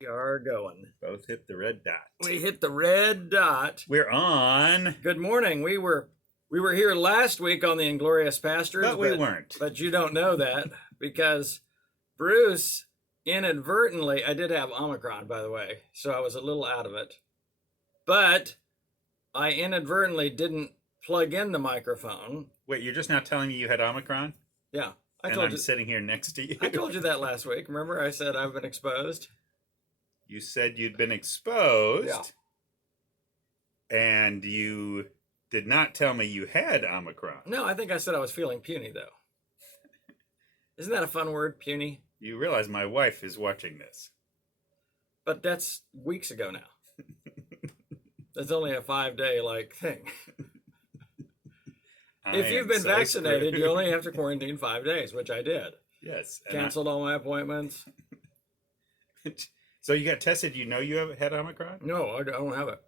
We are going. Both hit the red dot. We hit the red dot. We're on. Good morning. We were here last week on the Inglorious Pastords, But we weren't. But you don't know that because Bruce inadvertently, I did have Omicron, by the way, so I was a little out of it. But I inadvertently didn't plug in the microphone. Wait, you're just now telling me you had Omicron? Yeah. I'm sitting here next to you. I told you that last week. Remember I said I've been exposed? You said you'd been exposed. Yeah. And you did not tell me you had Omicron. No, I think I said I was feeling puny, though. Isn't that a fun word, puny? You realize my wife is watching this. But that's weeks ago now. That's only a 5-day thing. If you've been vaccinated, you only have to quarantine 5 days, which I did. Yes. Canceled all my appointments. So you got tested. You know you had Omicron? No, I don't have it.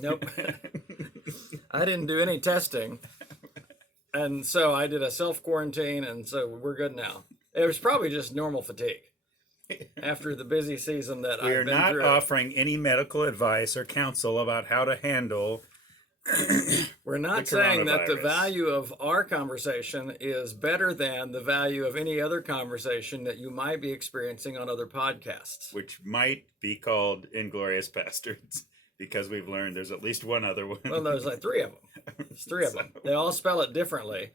Nope. I didn't do any testing. And so I did a self-quarantine, and so we're good now. It was probably just normal fatigue after the busy season that I've been through. We are not offering any medical advice or counsel about how to handle We're not saying that the value of our conversation is better than the value of any other conversation that you might be experiencing on other podcasts. Which might be called Inglorious Pastords, because we've learned there's at least one other one. Well, there's like 3 of them. There's 3 of them. They all spell it differently.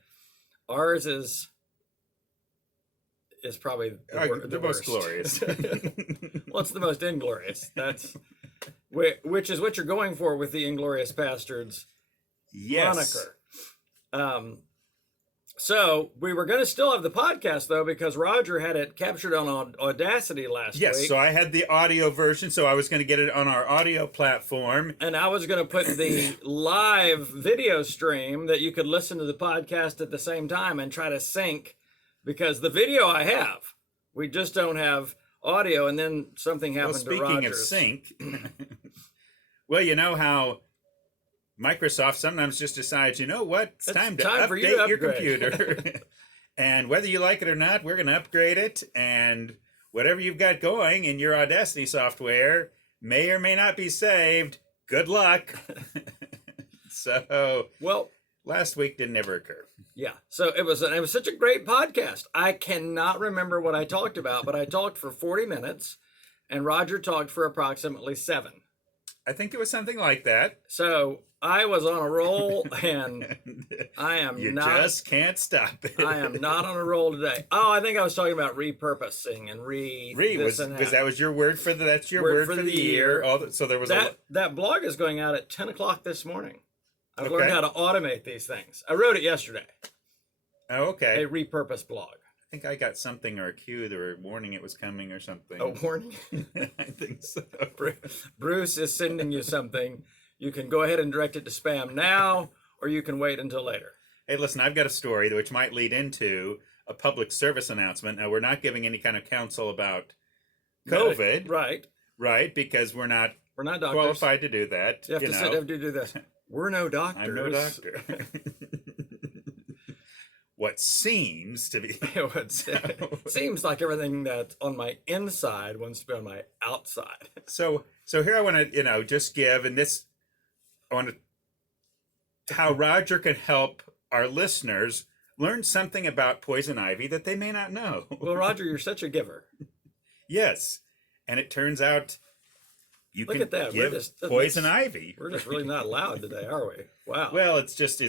Ours is probably the most glorious. Well, it's the most inglorious. That's which is what you're going for with the Inglorious Pastords moniker. So we were going to still have the podcast, though, because Roger had it captured on Audacity last week. Yes, so I had the audio version, so I was going to get it on our audio platform. And I was going to put the live video stream that you could listen to the podcast at the same time and try to sync, because the video I have, we just don't have audio, and then something happened to Roger. Speaking of sync, well, you know how Microsoft sometimes just decides, you know what, it's time to update your computer. And whether you like it or not, we're going to upgrade it. And whatever you've got going in your Audacity software may or may not be saved. Good luck. So, well, last week didn't ever occur. Yeah. So it was such a great podcast. I cannot remember what I talked about, but I talked for 40 minutes and Roger talked for approximately 7. I think it was something like that. So I was on a roll, and I am you not. You just can't stop it. I am not on a roll today. Oh, I think I was talking about repurposing and was that was your word for the, that's your word for the year. So there was that blog is going out at 10 o'clock this morning. I've learned how to automate these things. I wrote it yesterday. Oh, okay. A repurposed blog. I think I got something or a cue or a warning it was coming or something. A warning? I think so. Bruce is sending you something. You can go ahead and direct it to spam now, or you can wait until later. Hey, listen, I've got a story which might lead into a public service announcement. Now, we're not giving any kind of counsel about COVID. Right. Right, because we're not doctors. Qualified to do that. You have to do this. We're no doctors. I'm no doctor. What seems to be. Seems like everything that's on my inside wants to be on my outside. So here I want to, just give, and this, I want to, how Roger can help our listeners learn something about poison ivy that they may not know. Well, Roger, you're such a giver. Yes. And it turns out you Look can at that. give poison ivy. We're just really not loud today, are we? Wow. Well, it's just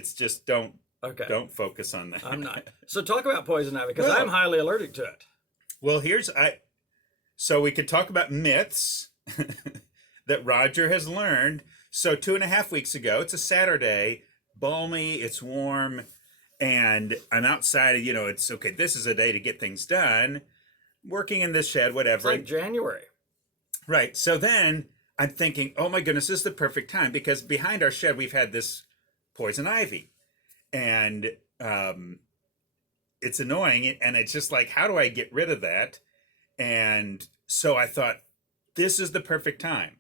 don't focus on that. I'm not. So talk about poison ivy, because I'm highly allergic to it. Well, so we could talk about myths that Roger has learned. So 2.5 weeks ago, it's a Saturday, balmy, it's warm, and I'm outside, it's okay, this is a day to get things done, working in this shed, whatever. It's like January. Right. So then I'm thinking, oh my goodness, this is the perfect time, because behind our shed, we've had this poison ivy. And it's annoying, and it's just like, how do I get rid of that? And so I thought, this is the perfect time.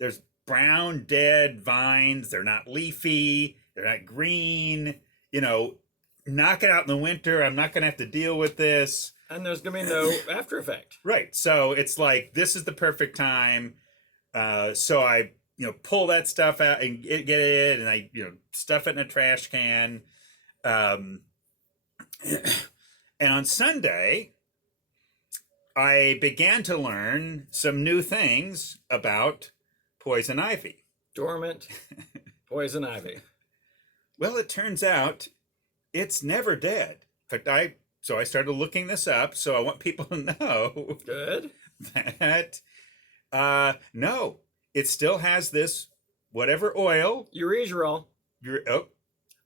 There's brown, dead vines. They're not leafy. They're not green. Knock it out in the winter. I'm not going to have to deal with this. And there's going to be no after effect. Right. So it's like, this is the perfect time. So I, pull that stuff out and get it, and I, stuff it in a trash can. And on Sunday, I began to learn some new things about poison ivy. Dormant poison ivy. Well, it turns out it's never dead. In fact, I started looking this up, so I want people to know Good. that no, it still has this whatever oil. Urezrol. Oh,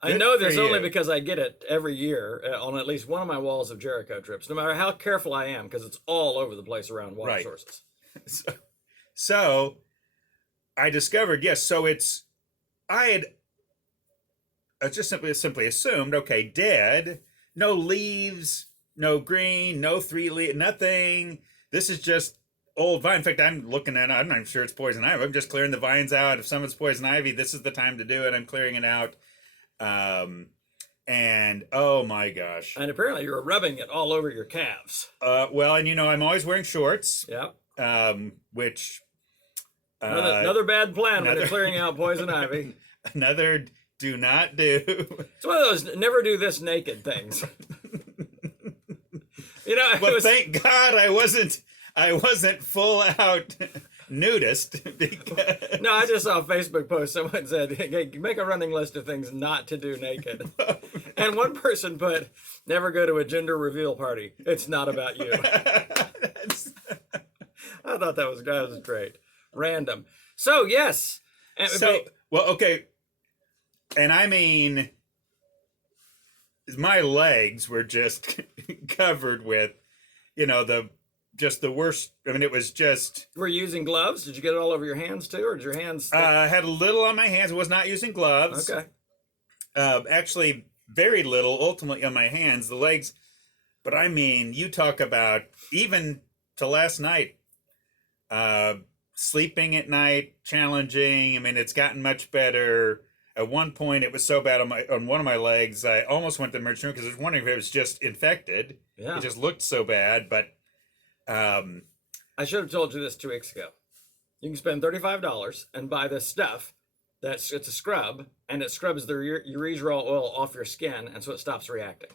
I know this only because I get it every year on at least one of my walls of Jericho trips, no matter how careful I am, because it's all over the place around water sources. So I discovered, yes, so I just simply assumed, okay, dead, no leaves, no green, no 3 leaf, nothing. This is just old vine. In fact, I'm looking at it, I'm not sure it's poison ivy. I'm just clearing the vines out. If someone's poison ivy, this is the time to do it. I'm clearing it out. And oh my gosh. And apparently you were rubbing it all over your calves. Well, and I'm always wearing shorts. Yep. Which another bad plan when you're clearing out poison ivy. Another do not do. It's one of those never do this naked things. Well, thank God I wasn't full out nudist. Because... No, I just saw a Facebook post. Someone said, hey, make a running list of things not to do naked. And one person put, never go to a gender reveal party. It's not about you. I thought that was great. Random. So, yes. Well, okay. And I mean, my legs were just covered with, the worst. I mean, it was just. Were you using gloves? Did you get it all over your hands too, or did your hands? I had a little on my hands. I was not using gloves. Okay. Actually, very little. Ultimately, on my hands, the legs. But I mean, you talk about even to last night. Sleeping at night, challenging. I mean, it's gotten much better. At one point, it was so bad on one of my legs, I almost went to the emergency room because I was wondering if it was just infected. Yeah. It just looked so bad, but... I should have told you this 2 weeks ago. You can spend $35 and buy this stuff. It's a scrub, and it scrubs the urezrol oil off your skin, and so it stops reacting.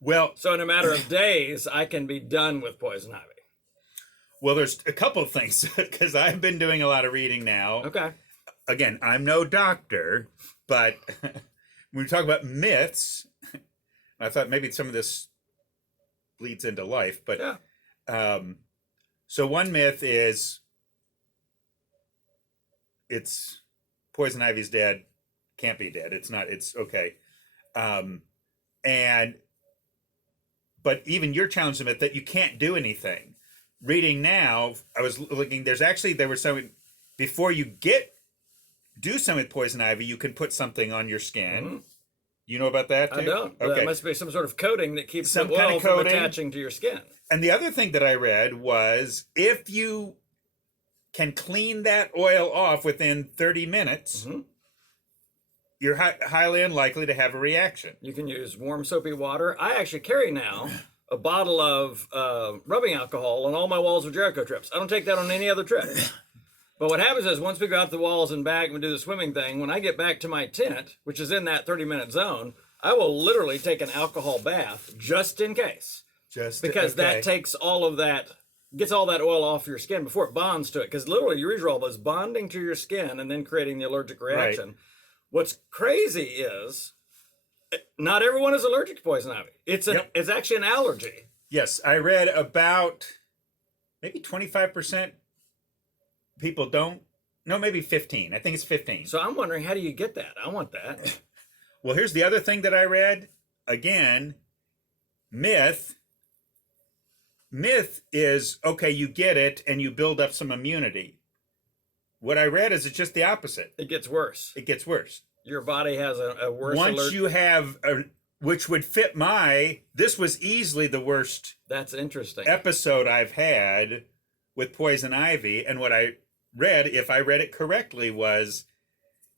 Well... So in a matter of days, I can be done with poison ivy. Well, there's a couple of things, because I've been doing a lot of reading now. Okay. Again, I'm no doctor, but when we talk about myths, I thought maybe some of this bleeds into life, but yeah. So one myth is it's poison ivy's dead, can't be dead. It's not, it's okay. But even you're challenging the myth that you can't do anything. Reading now, I was looking, there were some, before you do some with poison ivy, you can put something on your skin. Mm-hmm. You know about that too? I don't. Okay. There must be some sort of coating that keeps some the oil kind of from attaching to your skin. And the other thing that I read was if you can clean that oil off within 30 minutes, mm-hmm. you're highly unlikely to have a reaction. You can use warm soapy water. I actually carry now a bottle of rubbing alcohol on all my walls of Jericho trips. I don't take that on any other trip. But what happens is once we go out the walls and back and we do the swimming thing, when I get back to my tent, which is in that 30-minute zone, I will literally take an alcohol bath just in case. Because that takes all of that, gets all that oil off your skin before it bonds to it. Because literally urezrol is bonding to your skin and then creating the allergic reaction. Right. What's crazy is not everyone is allergic to poison ivy. It's actually an allergy. Yes, I read about maybe 25% people don't. No, maybe 15. I think it's 15. So I'm wondering, how do you get that? I want that. Well, here's the other thing that I read. Again, myth. Myth is, okay, you get it and you build up some immunity. What I read is it's just the opposite. It gets worse. It gets worse. Your body has a worse Once you have, which would fit this was easily the worst. That's interesting. Episode I've had with poison ivy. And what I read, if I read it correctly, was,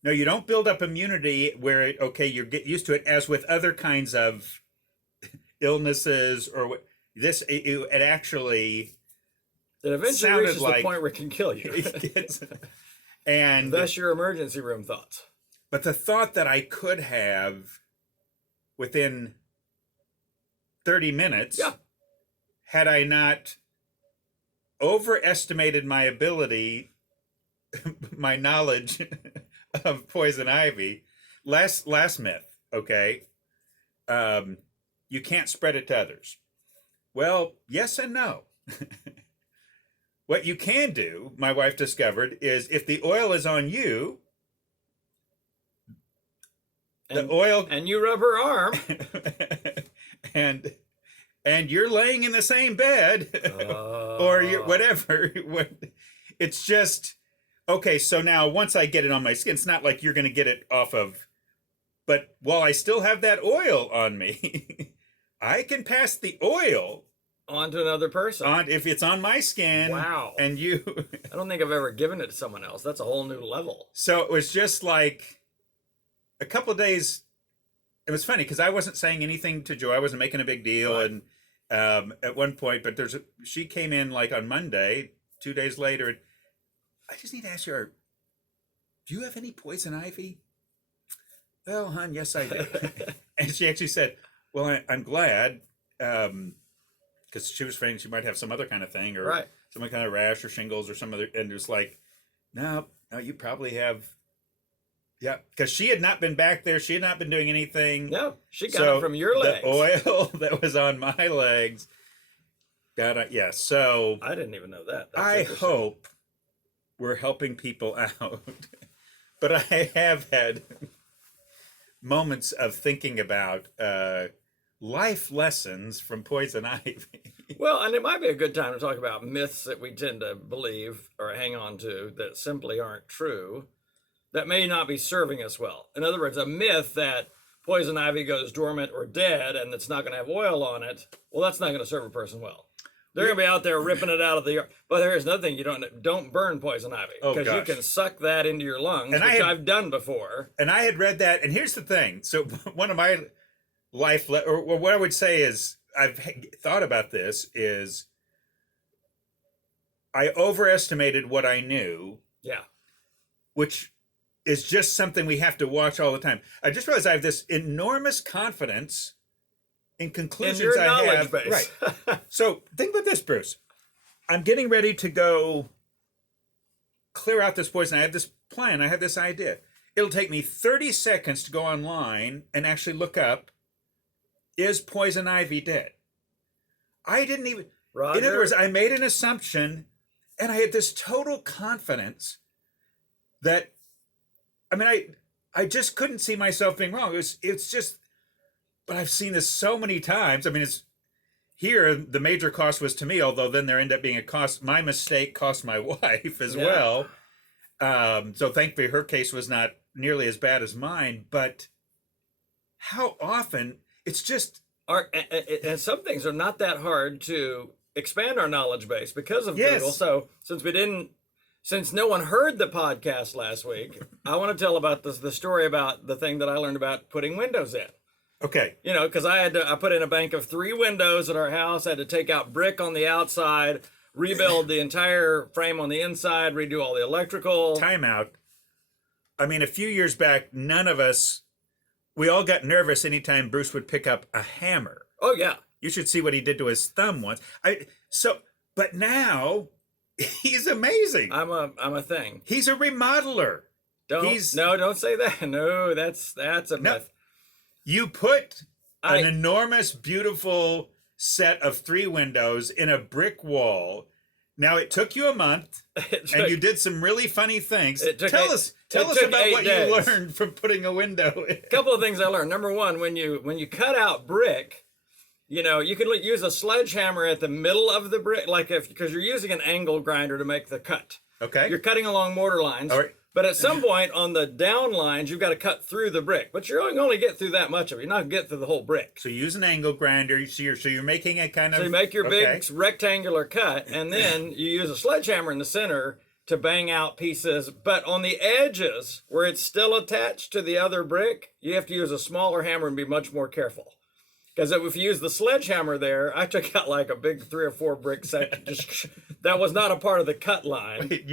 no, you don't build up immunity where, you get used to it, as with other kinds of illnesses or it actually It eventually sounded reaches like the point where it can kill you. and That's your emergency room thoughts. but the thought that I could have within 30 minutes, Yeah. had I not overestimated my ability, my knowledge of poison ivy. Last myth, okay? You can't spread it to others. Well, yes and no. What you can do, my wife discovered, is if the oil is on you, the oil and you rub her arm, and you're laying in the same bed, or you're, whatever. It's just okay. So now, once I get it on my skin, it's not like you're going to get it off of. But while I still have that oil on me, I can pass the oil on to another person. on if it's on my skin. Wow. And you. I don't think I've ever given it to someone else. That's a whole new level. So it was just like a couple of days. It was funny because I wasn't saying anything to Joy. I wasn't making a big deal. Right. And at one point, but she came in like on Monday, 2 days later. And I just need to ask her, do you have any poison ivy? Well, hon, yes, I do. And she actually said, well, I'm glad. Because she was afraid she might have some other kind of thing, or right. some kind of rash or shingles or some other, and it was like, no, you probably have, yeah, because she had not been back there, she had not been doing anything. No, she got it from your legs. The oil that was on my legs, yeah. So I didn't even know that. That's I hope we're helping people out, but I have had moments of thinking about life lessons from poison ivy. Well, and it might be a good time to talk about myths that we tend to believe or hang on to that simply aren't true, that may not be serving us well. In other words, a myth that poison ivy goes dormant or dead and it's not going to have oil on it, well, that's not going to serve a person well. They're going to be out there ripping it out of the yard. But there is another thing, don't burn poison ivy, because you can suck that into your lungs, and which I've done before. And I had read that, and here's the thing. So one of my or what I would say is, I've thought about this, is I overestimated what I knew. Yeah. Which is just something we have to watch all the time. I just realized I have this enormous confidence in conclusions in your I knowledge have. Base. Right. So think about this, Bruce. I'm getting ready to go clear out this poison. I have this plan. I have this idea. It'll take me 30 seconds to go online and actually look up, is poison ivy dead? I didn't even... Roger. In other words, I made an assumption, and I had this total confidence that, I mean, I just couldn't see myself being wrong. It's just, but I've seen this so many times. I mean, it's here, the major cost was to me, although then there ended up being a cost. My mistake cost my wife as well. So thankfully her case was not nearly as bad as mine, but how often it's just... And some things are not that hard to expand our knowledge base because of Yes. Google. So since no one heard the podcast last week, I want to tell about the story about the thing that I learned about putting windows in. Okay. Because I put in a bank of 3 windows at our house. I had to take out brick on the outside, rebuild the entire frame on the inside, redo all the electrical. Time out. I mean, a few years back, none of us, we all got nervous anytime Bruce would pick up a hammer. Oh, yeah. You should see what he did to his thumb once. But now he's amazing. I'm a thing. He's a remodeler. Don't say that. No, that's a myth. You put an enormous, beautiful set of 3 windows in a brick wall. Now, it took you a month, and you did some really funny things. Tell us about what you learned from putting a window in. A couple of things I learned. Number one, when you cut out brick, you can use a sledgehammer at the middle of the brick, because you're using an angle grinder to make the cut. Okay. You're cutting along mortar lines. All right. But at some point on the down lines, you've got to cut through the brick. But you're only get through that much of it. You're not going to get through the whole brick. So you use an angle grinder. So you're making a kind of... So you make your big rectangular cut, and then you use a sledgehammer in the center to bang out pieces. But on the edges, where it's still attached to the other brick, you have to use a smaller hammer and be much more careful. Because if you use the sledgehammer there, I took out like a big 3 or 4 brick section. Just that was not a part of the cut line. Wait,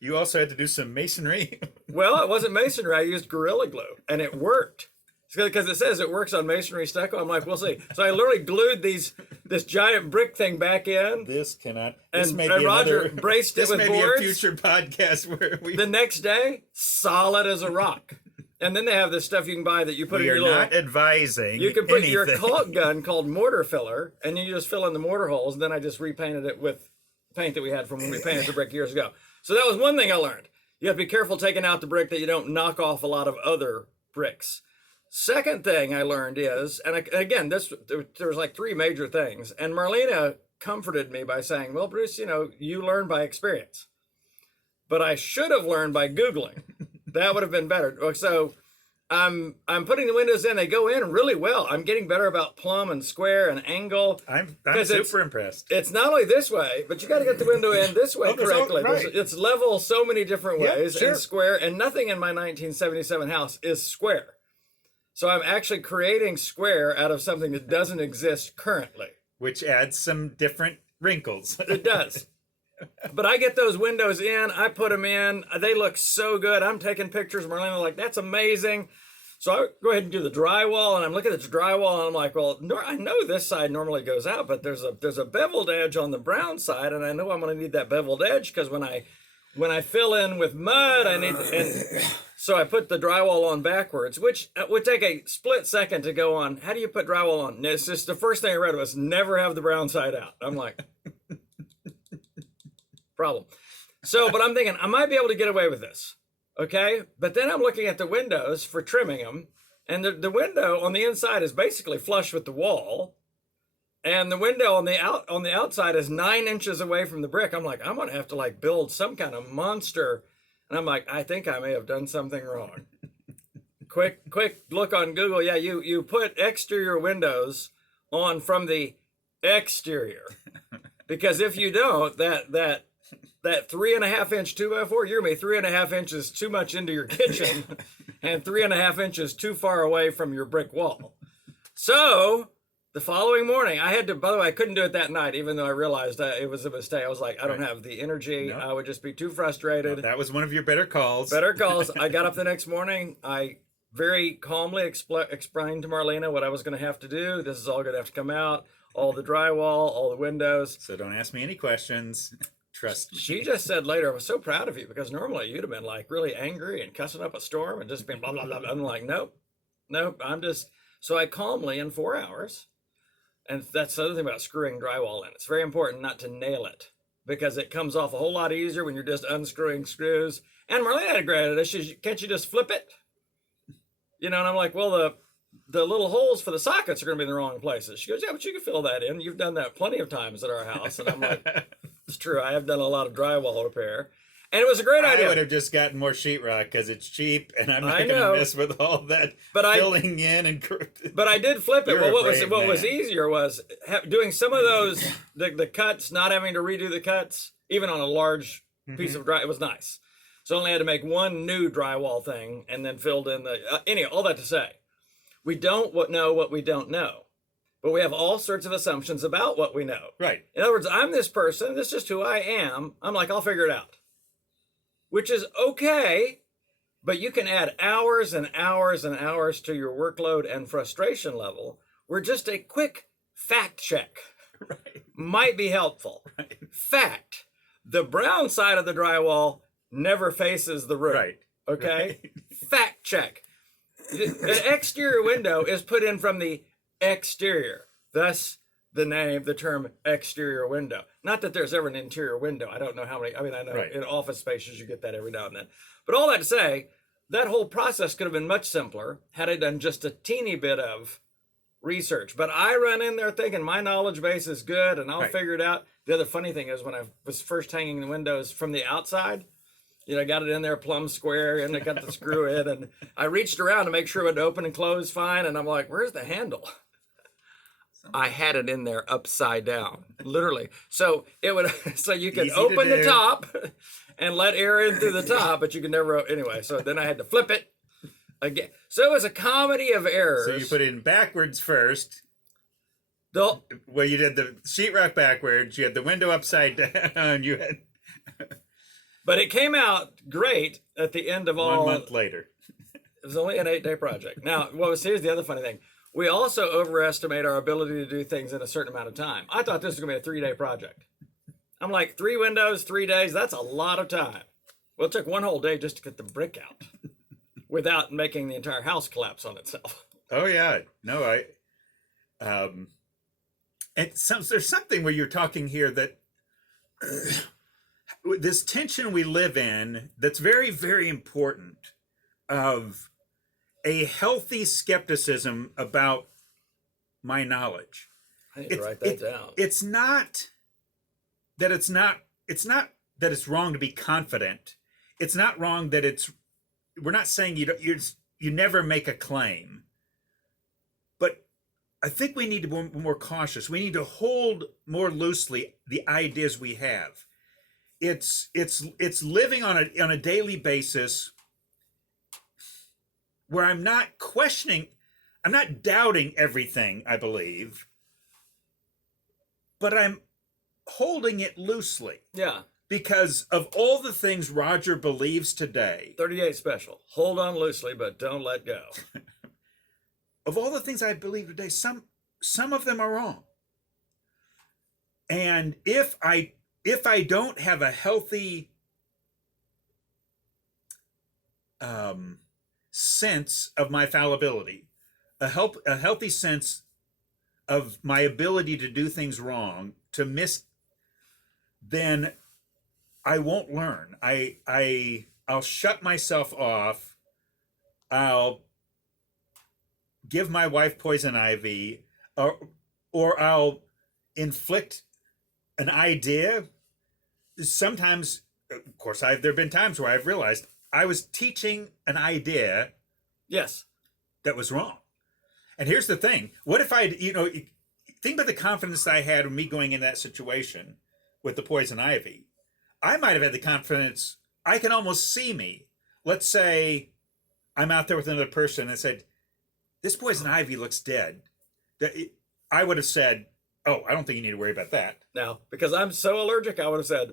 you also had to do some masonry? Well, it wasn't masonry. I used Gorilla Glue, and it worked. Because it says it works on masonry stucco. I'm like, we'll see. So I literally glued this giant brick thing back in. This cannot. And Roger braced it with boards. This may be a future podcast where we. The next day, solid as a rock. And then they have this stuff you can buy that you put in your little. We are not advising. You can put anything. your caulk gun called mortar filler, and you just fill in the mortar holes. And then I just repainted it with paint that we had from when we painted the brick years ago. So that was one thing I learned. You have to be careful taking out the brick that you don't knock off a lot of other bricks. Second thing I learned is, and again, there was like 3 major things, and Marlena comforted me by saying, well, Bruce, you learn by experience. But I should have learned by Googling. That would have been better. So I'm putting the windows in. They go in really well. I'm getting better about plumb and square and angle. I'm super impressed. It's not only this way, but you got to get the window in this way correctly. Right. It's level so many different ways, sure. and square, and nothing in my 1977 house is square. So I'm actually creating square out of something that doesn't exist currently. Which adds some different wrinkles. It does. But I get those windows in, I put them in, they look so good. I'm taking pictures, Marlena like, that's amazing. So I go ahead and do the drywall, and I'm looking at the drywall, and I'm like, well, I know this side normally goes out, but there's a beveled edge on the brown side, and I know I'm going to need that beveled edge because when I fill in with mud, I need, and so I put the drywall on backwards, which would take a split second to go on. How do you put drywall on? It's just the first thing I read was never have the brown side out. I'm like, problem. So, but I'm thinking I might be able to get away with this. Okay. But then I'm looking at the windows for trimming them. And the window on the inside is basically flush with the wall. And the window on the outside is 9 inches away from the brick. I'm like, I'm going to have to like build some kind of monster. And I'm like, I think I may have done something wrong. Quick look on Google. Yeah, you put exterior windows on from the exterior. Because if you don't, that 3.5 inch 2x4, you're gonna be 3.5 inches too much into your kitchen and 3.5 inches too far away from your brick wall. So the following morning, I had to, by the way, I couldn't do it that night, even though I realized that it was a mistake. I was like, I don't have the energy. No. I would just be too frustrated. No, that was one of your better calls. I got up the next morning. I very calmly explained to Marlena what I was going to have to do. This is all going to have to come out. All the drywall, all the windows. So don't ask me any questions. Trust me. She just said later, I was so proud of you because normally you'd have been like really angry and cussing up a storm and just been blah, blah, blah. I'm like, nope. So I calmly in 4 hours. And that's the other thing about screwing drywall in. It's very important not to nail it because it comes off a whole lot easier when you're just unscrewing screws. And Marlene had a great idea. She said, can't you just flip it? And I'm like, well, the little holes for the sockets are going to be in the wrong places. She goes, yeah, but you can fill that in. You've done that plenty of times at our house. And I'm like, it's true. I have done a lot of drywall repair. And it was a great idea. I would have just gotten more sheetrock because it's cheap, and I'm not going to mess with all that filling in and. But I did flip it. Well, what was easier was doing some of those the cuts, not having to redo the cuts, even on a large piece of dry. It was nice. So I only had to make one new drywall thing, and then filled in the. Anyway, all that to say, we don't know what we don't know. But we have all sorts of assumptions about what we know. Right. In other words, I'm this person. This is just who I am. I'm like, I'll figure it out. Which is okay, but you can add hours and hours and hours to your workload and frustration level where just a quick fact check might be helpful. Right. Fact, the brown side of the drywall never faces the room. Right. Okay? Right. Fact check. An exterior window is put in from the exterior. Thus, the term exterior window. Not that there's ever an interior window. I don't know how many. I mean, I know in office spaces you get that every now and then. But all that to say, that whole process could have been much simpler had I done just a teeny bit of research. But I run in there thinking my knowledge base is good and I'll figure it out. The other funny thing is when I was first hanging the windows from the outside, I got it in there plumb square and I got the screw in and I reached around to make sure it would open and close fine. And I'm like, where's the handle? I had it in there upside down, literally. So you could open the top and let air in through the top, but you can never, anyway. So then I had to flip it again. So it was a comedy of errors. So you put it in backwards first. The, Well, you did the sheetrock backwards. You had the window upside down. You had but it came out great at the end of all. 1 month later. It was only an 8-day project. Now, here's the other funny thing. We also overestimate our ability to do things in a certain amount of time. I thought this was going to be a 3-day project. I'm like, 3 windows, 3 days, that's a lot of time. Well, it took 1 whole day just to get the brick out without making the entire house collapse on itself. Oh yeah, no, there's something where you're talking here that this tension we live in that's very, very important of a healthy skepticism about my knowledge. I need to write that down. It's not that it's wrong to be confident. It's not wrong that we're not saying you never make a claim. But I think we need to be more cautious. We need to hold more loosely the ideas we have. It's living on a daily basis where I'm not doubting everything I believe, but I'm holding it loosely. Yeah. Because of all the things Roger believes today. 38 special. Hold on loosely, but don't let go. Of all the things I believe today, some of them are wrong. And if I don't have a healthy sense of my fallibility, a healthy sense of my ability to do things wrong, then I won't learn. I'll shut myself off. I'll give my wife poison ivy, or I'll inflict an idea. Sometimes, of course, there have been times where I've realized I was teaching an idea. Yes. That was wrong. And here's the thing. What if think about the confidence I had with me going in that situation with the poison ivy. I might have had the confidence, I can almost see me. Let's say I'm out there with another person and said, this poison ivy looks dead. I would have said, oh, I don't think you need to worry about that. Now, because I'm so allergic, I would have said,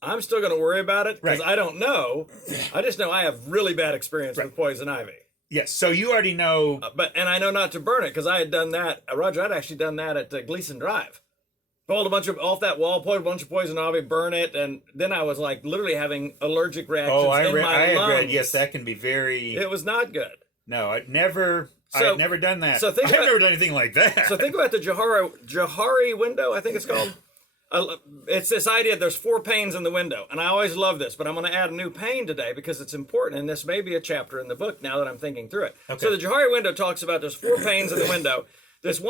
I'm still going to worry about it because I don't know. I just know I have really bad experience with poison ivy. Yes, so you already know. And I know not to burn it because I had done that. Roger, I'd actually done that at Gleason Drive. Pulled a bunch of off that wall, pulled a bunch of poison ivy, burn it, and then I was like literally having allergic reactions in my lungs. Yes, that can be very. It was not good. No, I've never done that. So I've never done anything like that. So think about the Johari window, I think it's called. It's this idea there's 4 panes in the window, and I always love this, but I'm going to add a new pane today because it's important, and this may be a chapter in the book now that I'm thinking through it. Okay. So the Johari window talks about there's 4 panes in the window. This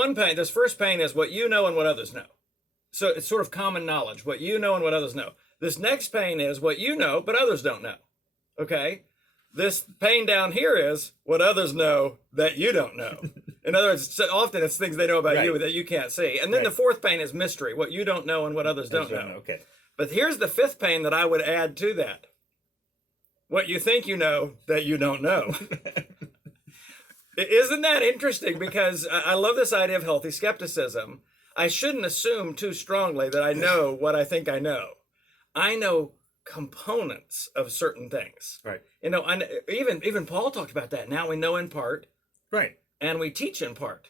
first pane is what you know and what others know. So it's sort of common knowledge, what you know and what others know. This next pane is what you know, but others don't know. Okay? This pane down here is what others know that you don't know. In other words, often it's things they know about you that you can't see. And then the 4th pane is mystery, what you don't know and what others don't know. Okay. But here's the 5th pane that I would add to that. What you think you know that you don't know. Isn't that interesting? Because I love this idea of healthy skepticism. I shouldn't assume too strongly that I know what I think I know. I know components of certain things. Right. Even Paul talked about that. Now we know in part. Right. And we teach in part.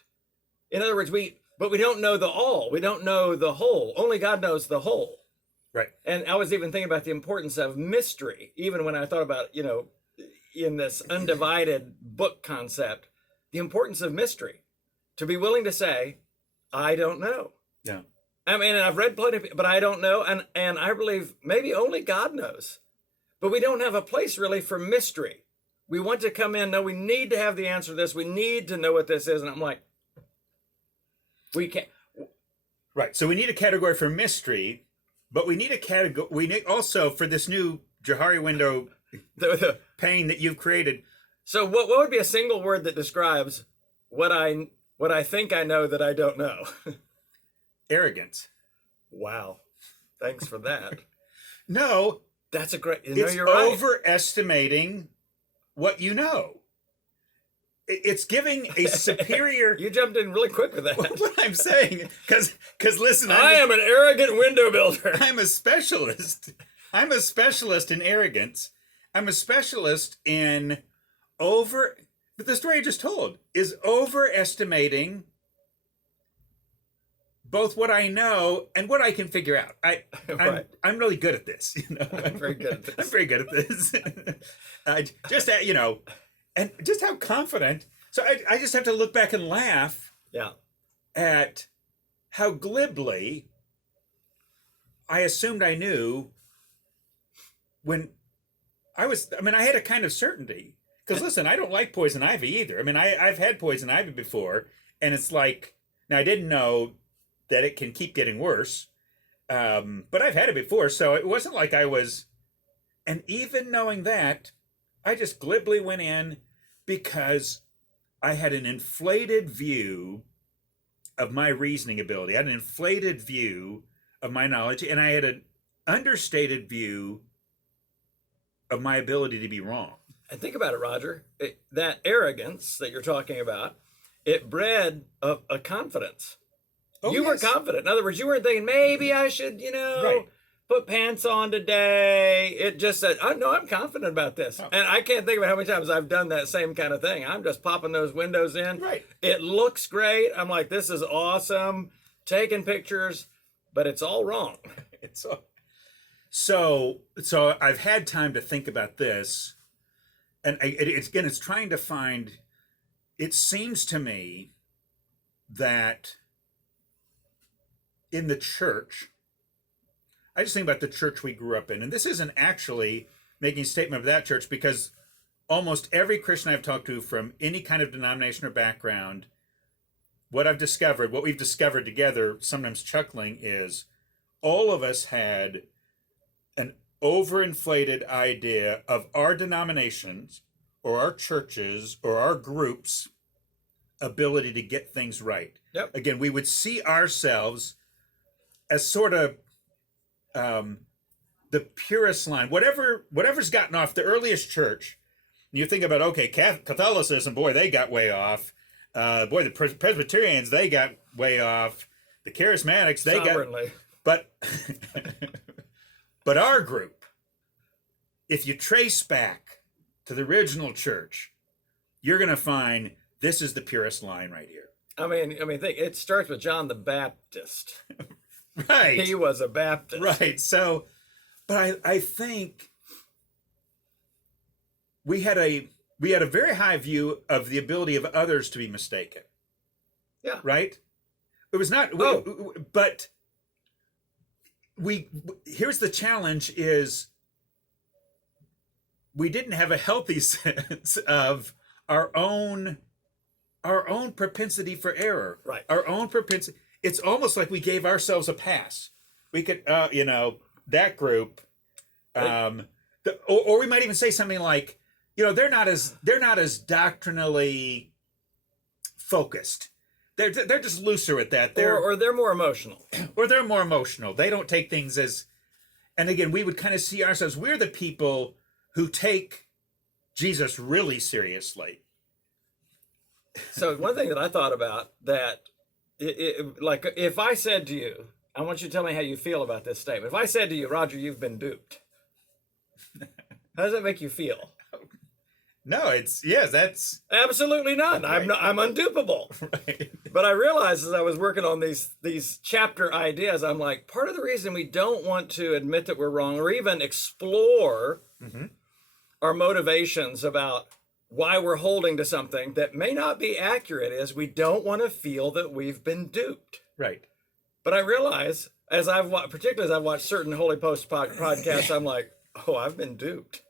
In other words, but we don't know the all. We don't know the whole. Only God knows the whole. Right. And I was even thinking about the importance of mystery, even when I thought about, in this undivided book concept, the importance of mystery. To be willing to say, I don't know. Yeah. I mean, and I've read plenty, but I don't know. And I believe maybe only God knows. But we don't have a place really for mystery. We want to come in, no, we need to have the answer to this. We need to know what this is. And I'm like, we can't. Right. So we need a category for mystery, but we need a category. We need also for this new Johari window pane that you've created. So what would be a single word that describes what I think I know that I don't know? Arrogance. Wow. Thanks for that. No. That's a great, you're right. Overestimating what you know. it's giving a superior. You jumped in really quick with that. What I'm saying, because listen, I am an arrogant window builder. I'm a specialist. I'm a specialist in arrogance. I'm a specialist in but the story I just told is overestimating both what I know and what I can figure out. Right. I'm really good at this. I'm very good at this. I'm very good at this. And just how confident. So I just have to look back and laugh. Yeah. At how glibly I assumed I knew when I had a kind of certainty. Because listen, I don't like poison ivy either. I mean, I've had poison ivy before, and it's like, now I didn't know that it can keep getting worse, but I've had it before, so it wasn't like I was, and even knowing that, I just glibly went in because I had an inflated view of my reasoning ability. I had an inflated view of my knowledge, and I had an understated view of my ability to be wrong. And think about it, Roger. That arrogance that you're talking about, it bred a confidence. Oh, you yes. were confident. In other words, you weren't thinking, maybe I should, Right. put pants on today. It just said, oh, no, I'm confident about this. Oh. And I can't think of how many times I've done that same kind of thing. I'm just popping those windows in. Right. It looks great. I'm like, this is awesome. Taking pictures, but it's all wrong. It's so I've had time to think about this, and it's trying to find. It seems to me that in the church, I just think about the church we grew up in, and this isn't actually making a statement of that church, because almost every Christian I've talked to from any kind of denomination or background, what we've discovered together, sometimes chuckling, is all of us had an overinflated idea of our denominations or our churches or our groups' ability to get things right. Yep. Again, we would see ourselves as sort of the purest line. Whatever's gotten off, the earliest church, you think about, okay, Catholicism, boy, they got way off. Boy, the Presbyterians, they got way off. The Charismatics, they Sovereignly. But our group, if you trace back to the original church, you're going to find this is the purest line right here. I mean, think it starts with John the Baptist. Right. He was a Baptist. Right. So, but I think we had a very high view of the ability of others to be mistaken. Yeah. Right? It was not, but here's the challenge is we didn't have a healthy sense of our own propensity for error. Right. Our own propensity. It's almost like we gave ourselves a pass. We could, that group, or we might even say something like, they're not as doctrinally focused. They're just looser at that. Or they're more emotional. Or they're more emotional. They don't take things as, and again, we would kind of see ourselves, we're the people who take Jesus really seriously. So one thing that I thought about that, like if I said to you, I want you to tell me how you feel about this statement. If I said to you, Roger, you've been duped, how does that make you feel? No, that's absolutely none. Right. I'm undupable. Right. But I realized as I was working on these chapter ideas, I'm like, part of the reason we don't want to admit that we're wrong or even explore our motivations about why we're holding to something that may not be accurate is we don't want to feel that we've been duped. Right. But I realize, particularly as I've watched certain Holy Post podcasts, I'm like, oh, I've been duped.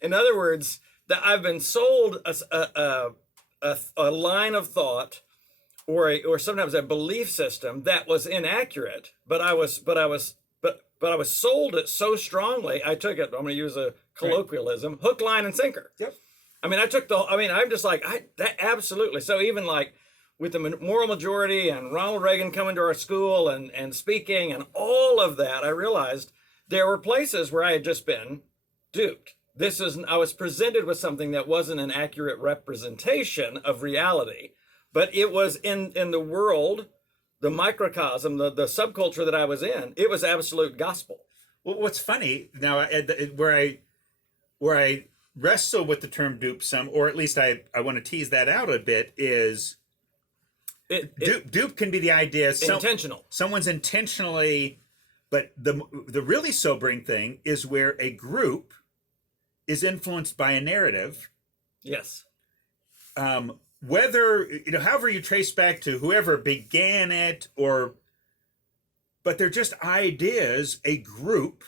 In other words, that I've been sold a line of thought or sometimes a belief system that was inaccurate, but I was sold it so strongly. I took it. I'm going to use a colloquialism: hook, line, and sinker. Yep. I mean, I'm just like that absolutely. So even like with the moral majority and Ronald Reagan coming to our school and speaking and all of that, I realized there were places where I had just been duped. I was presented with something that wasn't an accurate representation of reality, but it was in the world, the microcosm, the subculture that I was in, it was absolute gospel. Well, what's funny now, where I wrestle with the term dupe some, or at least I want to tease that out a bit, is dupe can be the idea intentional. Someone's intentionally, but the really sobering thing is where a group is influenced by a narrative. Yes. Whether, however you trace back to whoever began it, but they're just ideas, a group,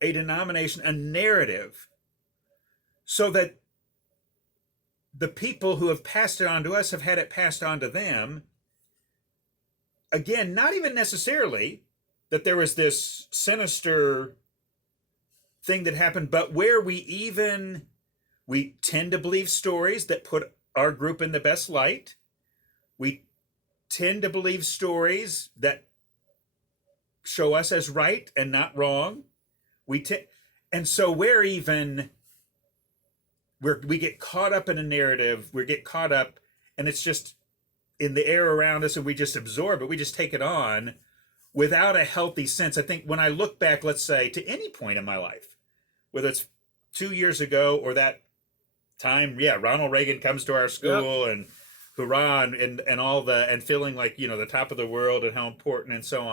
a denomination, a narrative, so that the people who have passed it on to us have had it passed on to them. Again, not even necessarily that there was this sinister thing that happened, but where we tend to believe stories that put our group in the best light. We tend to believe stories that show us as right and not wrong. And so we get caught up in a narrative. We get caught up, and it's just in the air around us, and we just absorb it. We just take it on without a healthy sense. I think when I look back, let's say, to any point in my life, whether it's 2 years ago or that time, Ronald Reagan comes to our school, and hurrah, and all and feeling like, the top of the world and how important and so on.